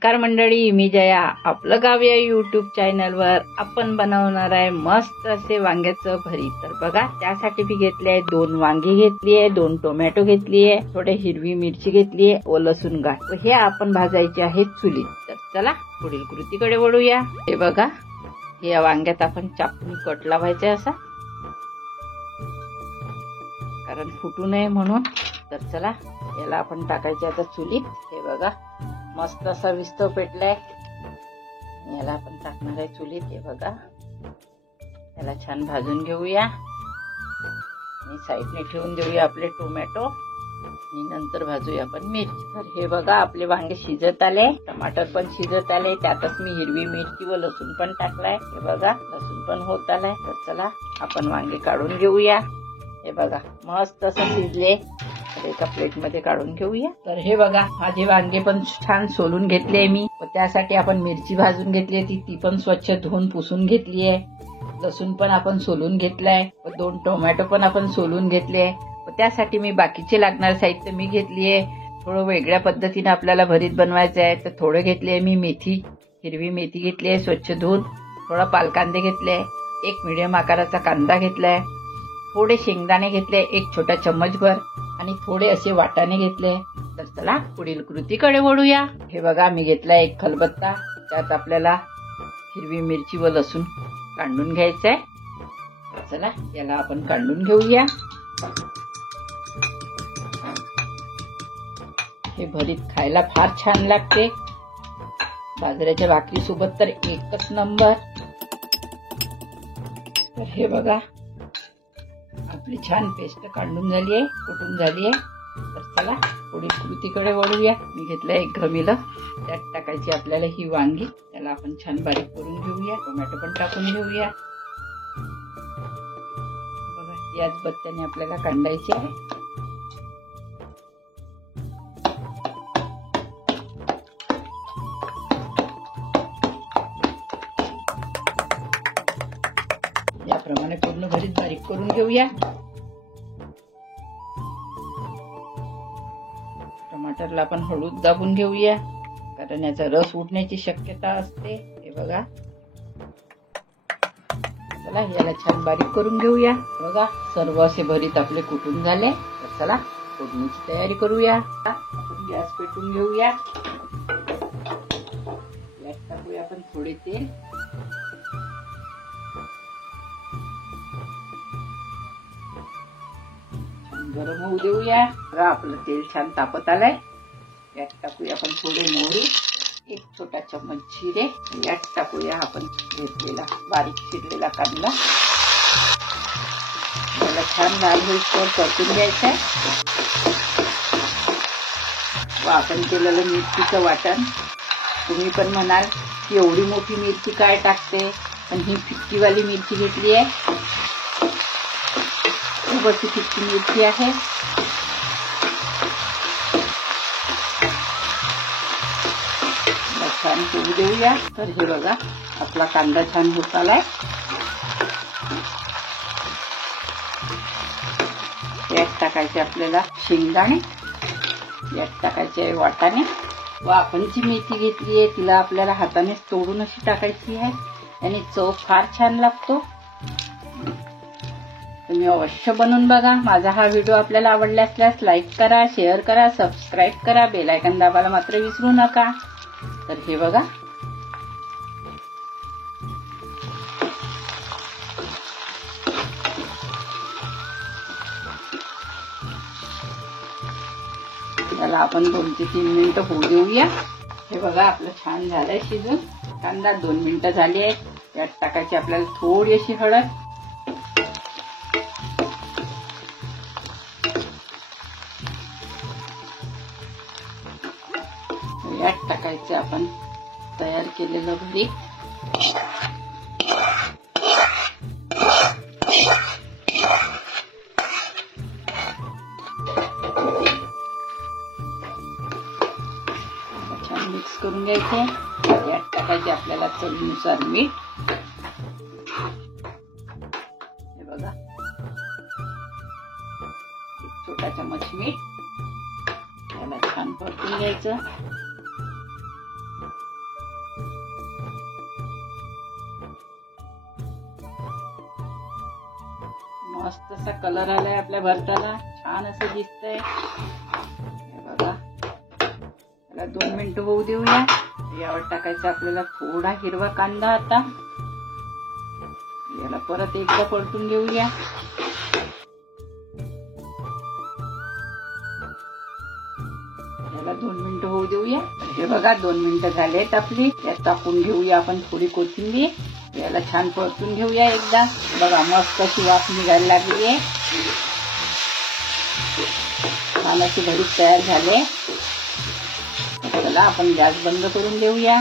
नमस्कार मंडळी, मी जया. आपलं गाव या युट्यूब चॅनलवर आपण बनवणार आहे मस्त असे वांग्याचं भरीत. तर बघा, त्यासाठी मी घेतले आहे 2 वांगी घेतली आहे, 2 टोमॅटो घेतली आहे, थोडे हिरवी मिरची घेतली आहे व लसूण गाठ. हे आपण भाजायचे आहे चुलीत. तर चला पुढील कृतीकडे वळूया. हे बघा, या वांग्यात आपण चाकून कट लावायचा असा, कारण फुटू नये म्हणून. तर चला याला आपण टाकायचे आता चुलीत. हे बघा, मस्त असा विस्तव पेटलाय. याला आपण टाकणार आहे चुलीत. हे बघा, याला छान भाजून घेऊया आणि साईडने ठेवून देऊया आपले टोमॅटो आणि नंतर भाजूया आपण मिरची. तर हे बघा, आपले वांगे शिजत आले, टमाटर पण शिजत आले, त्यातच मी हिरवी मिरची व लसूण पण टाकलाय. हे बघा, लसूण पण होत आलाय. तर चला आपण वांगे काढून घेऊया. हे बघा, मस्त असं शिजले. तर एका प्लेट मध्ये काढून घेऊया. तर हे बघा, माझे वांगे पण छान सोलून घेतले मी, व त्यासाठी आपण मिरची भाजून घेतली, ती पण स्वच्छ धुवून पुसून घेतली आहे. लसूण पण आपण सोलून घेतलाय व 2 टोमॅटो पण आपण सोलून घेतले. व त्यासाठी मी बाकीचे लागणारे साहित्य मी घेतलीये. थोडं वेगळ्या पद्धतीने आपल्याला भरीत बनवायचं आहे. तर थोडं घेतले मी मेथी, हिरवी मेथी घेतली आहे स्वच्छ धुवून. थोडा पालकांदे घेतले, 1 मीडियम आकाराचा कांदा घेतलाय, थोडे शेंगदाणे घेतले 1 छोटा चम्मचभर आणि थोडे असे वाटाणे घेतले. तर चला पुढील कृतीकडे वळूया. हे बघा, मी घेतला 1 खलबत्ता, त्यात आपल्याला हिरवी मिरची व लसूण काढून घ्यायचंय. तर चला याला आपण काढून घेऊया. हे भरीत खायला फार छान लागते, बाजऱ्याच्या भाकरी सोबत तर एकच नंबर. तर हे बघा, आपली छान पेस्ट काढून झाली आहे, कुटून झाली आहे. तर चला पुढील कृतीकडे वळूया. मी घेतलं 1 घमिलं, त्यात टाकायची आपल्याला ही वांगी. त्याला आपण छान बारीक करून घेऊया. टोमॅटो पण टाकून घेऊया. बघा, याच बत्त्याने आपल्याला काढायची आहे. याप्रमाणे पूर्ण भरीत बारीक करून घेऊया. टमाटरला आपण हळूच दाबून घेऊया, कारण याचा रस उडण्याची शक्यता असते. हे बघा, चला याला छान बारीक करून घेऊया. बघा, सर्व असे भरीत आपले कुटून झाले. तर चला फोडणीची तयारी करूया. आपण गॅस पेटवून घेऊया. यात टाकूया आपण थोडे तेल. गरम होऊ देऊया. बघा, आपलं तेल छान तापत आलंय. यात टाकूया आपण थोडे मोहरी, 1 छोटा चम्मच जिरे. यात टाकूया आपण घेतलेला बारीक चिरलेला कांदा. याला छान लाल होईस्तोवर परतून घ्यायचंय. व आपण केलेलं मिरचीचं वाटण. तुम्ही पण म्हणाल की एवढी मोठी मिरची काय टाकते, पण ही फिक्कीवाली मिरची घेतली आहे, खूप अशी फिक्की मिरची आहे. छान होऊ देऊया. तर हे बघा, आपला कांदा छान होत आलाय. यात टाकायचे आपल्याला शेंगदाणे, यात टाकायचे वाटाणे व आपण जी मेथी घेतली आहे तिला आपल्याला हातानेच तोडून अशी टाकायची आहे. आणि चव फार छान लागतो. तुम्ही अवश्य बनवून बघा. माझा हा व्हिडिओ आपल्याला आवडला असल्यास लाईक करा, शेअर करा, सबस्क्राईब करा, बेल आयकॉन दाबायला मात्र विसरू नका. तर हे बघा, याला आपण 2 ते 3 मिनिटं होऊ देऊया. हे बघा, आपलं छान झालंय शिजून. कांदा 2 मिनिटं झाली आहेत. यात टाकायची आपल्याला थोडी अशी हळद. यात टाकायचे आपण तयार केलेलं भरीत. छान मिक्स करून घ्यायचे. यात टाकायचे आपल्याला चवीनुसार मीठ. हे बघा, 1 छोटा चम्मच मीठ. याला छान परतून घ्यायचं. मस्त असा कलर आलाय आपल्या भरताला, छान असं दिसतंय. हे बघा, त्याला 2 मिनिटं होऊ देऊया. यावर टाकायचा आपल्याला थोडा हिरवा कांदा. आता याला परत एकदा परतून घेऊया. याला 2 मिनिटं होऊ देऊया. हे बघा 2 मिनिटं झालेत आपली. यात टाकून घेऊया आपण थोडी कोथिंबीर. याला छान परतून घेऊया एकदा. बघा मस्त अशी वाफ निघायला लागली आहे. छान अशी भरीत तयार झाले. चला आपण गॅस बंद करून देऊया.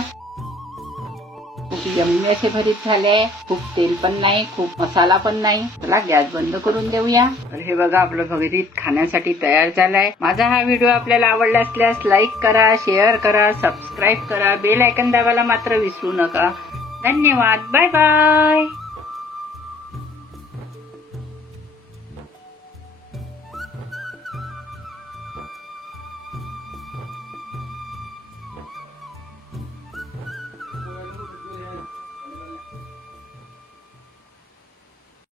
खूप यम्मी असे भरीत झाले. खूप तेल पण नाही, खूप मसाला पण नाही. चला गॅस बंद करून देऊया. तर हे बघा आपलं भरीत खाण्यासाठी तयार झालाय. माझा हा व्हिडिओ आपल्याला आवडला असल्यास लाईक करा, शेअर करा, सबस्क्राईब करा, बेल आयकॉन दाबायला मात्र विसरू नका. धन्यवाद. Bye bye.